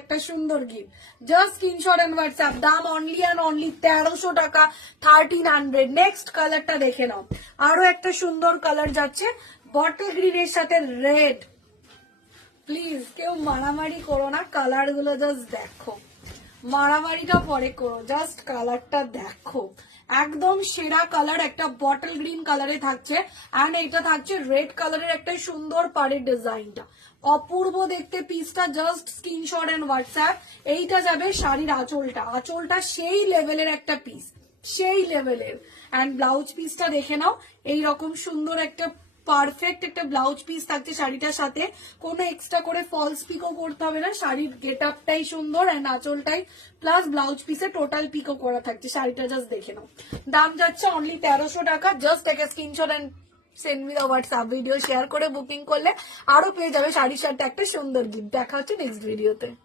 একটা সুন্দর gift. Just screenshot and WhatsApp. দাম অনলি অ্যান্ড অনলি 1300 টাকা, 1300। নেক্সট কালারটা দেখে নাও, আরো একটা সুন্দর কালার যাচ্ছে বটল গ্রিনের সাথে রেড। প্লিজ কেউ মারামারি করো না, কালার গুলো জাস্ট দেখো, মারামারিটা পরে করো, জাস্ট কালারটা দেখো। একদম সেরা কালার, একটা বটল গ্রিন কালারে থাকছে এন্ড এটা থাকছে রেড কালারের একটা সুন্দর পাড়ের ডিজাইনটা, অপূর্ব দেখতে পিসটা। Just screenshot and WhatsApp. এইটা যাবে শাড়ির আঁচলটা, আঁচলটা সেই লেভেলের একটা পিস, সেই লেভেলের। এন্ড ব্লাউজ পিসটা দেখে নাও, এইরকম সুন্দর একটা পারফেক্ট একটা ব্লাউজ পিস থাকছে শাড়িটার সাথে, কোনো এক্সট্রা করে ফলস পিকও করতে হবে না, শাড়ির গেট আপটাই সুন্দর এন্ড আঁচলটাই প্লাস ব্লাউজ পিসে টোটাল পিকও করা থাকছে। শাড়িটা জাস্ট দেখে নাও, দাম যাচ্ছে অনলি 1300 টাকা। জাস্ট একটা screenshot and send me the WhatsApp, video share করে বুকিং করলে আরো পেয়ে যাবে শাড়ির সাথে একটা সুন্দর গিফট। দেখা হচ্ছে নেক্সট ভিডিওতে।